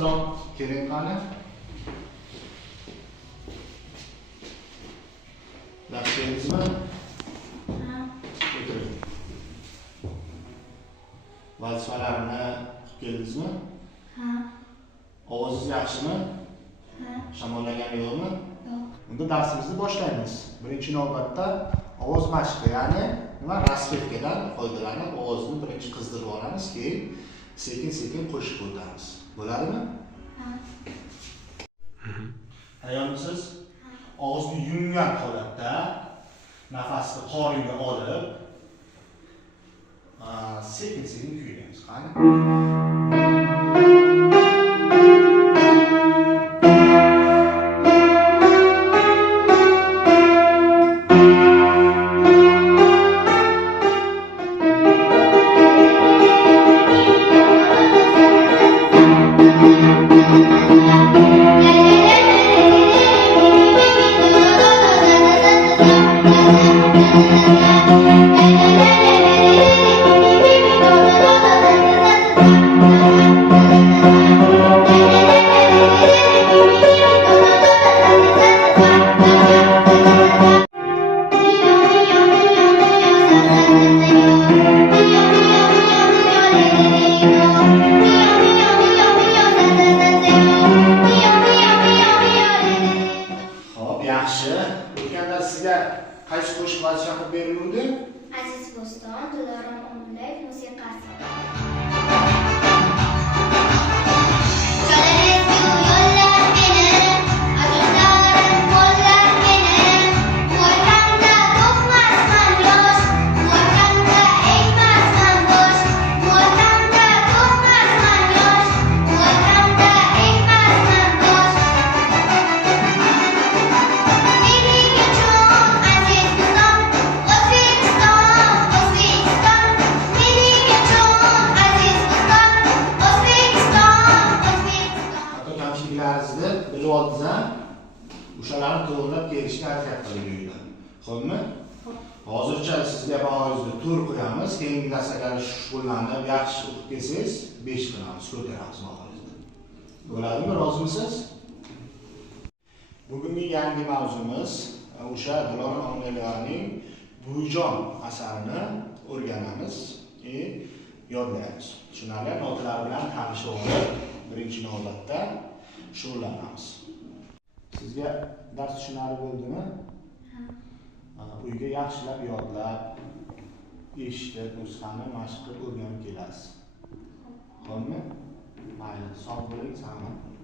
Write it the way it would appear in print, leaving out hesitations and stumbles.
Assalom. Keling qani? Yaxshimizmi? Ha. O'tiring. Vazifalarni qilib keldingizmi? Ha. Ovozingiz yaxshimi? Ha. Shamollagani yo'qmi? Yo'q. Unda darsimizni boshlaymiz. Birinchi navbatda ovoz mashqi, ya'ni nima? Raspetkadan foydalanib ovozni birinchi qizdirib olamiz, keyin sekin-sekin qo'shib o'tamiz. Bo'ladimi? Ha. Tayyormisiz? Og'izni yumgan holatda nafasni qoringa olib, sekin-sekin kuylaymiz. Qani? Yaxshi. O'tgan darsga qaysi qo'shiq vazifa qilib beriluvdi? Aziz Bo'ston, Dilorom Omullayev musiqasi. Kamchiliklaringizni bilib oldingiz-a? O'shalarni to'g'rilab kelishga harakat qiling uyda. Xo'pmi? Hozircha sizga bag'ringizga tur qo'yamiz, keyingi darslar shug'ullanib, yaxshi o'qib kelsangiz 5 qilamiz, ko'taramiz bag'ringizni. Bo'ladimi? Rozimisiz? Bugungi yangi mavzumiz o'sha Dilorom Omullayevaning Buvijon asarini o'rganamiz, yodlaymiz. Tushunarli notalar bilan tanishib olib, birinchi navbatda shug'ullanamiz. Sizga dars tushunarli bo'ldimi? Ha. Uyga yaxshilab yodlab, eshitib, nusxani mashq qilib o'rganib kelasiz. Xo'pmi? Mayli, sog' bo'ling, salomat bo'ling.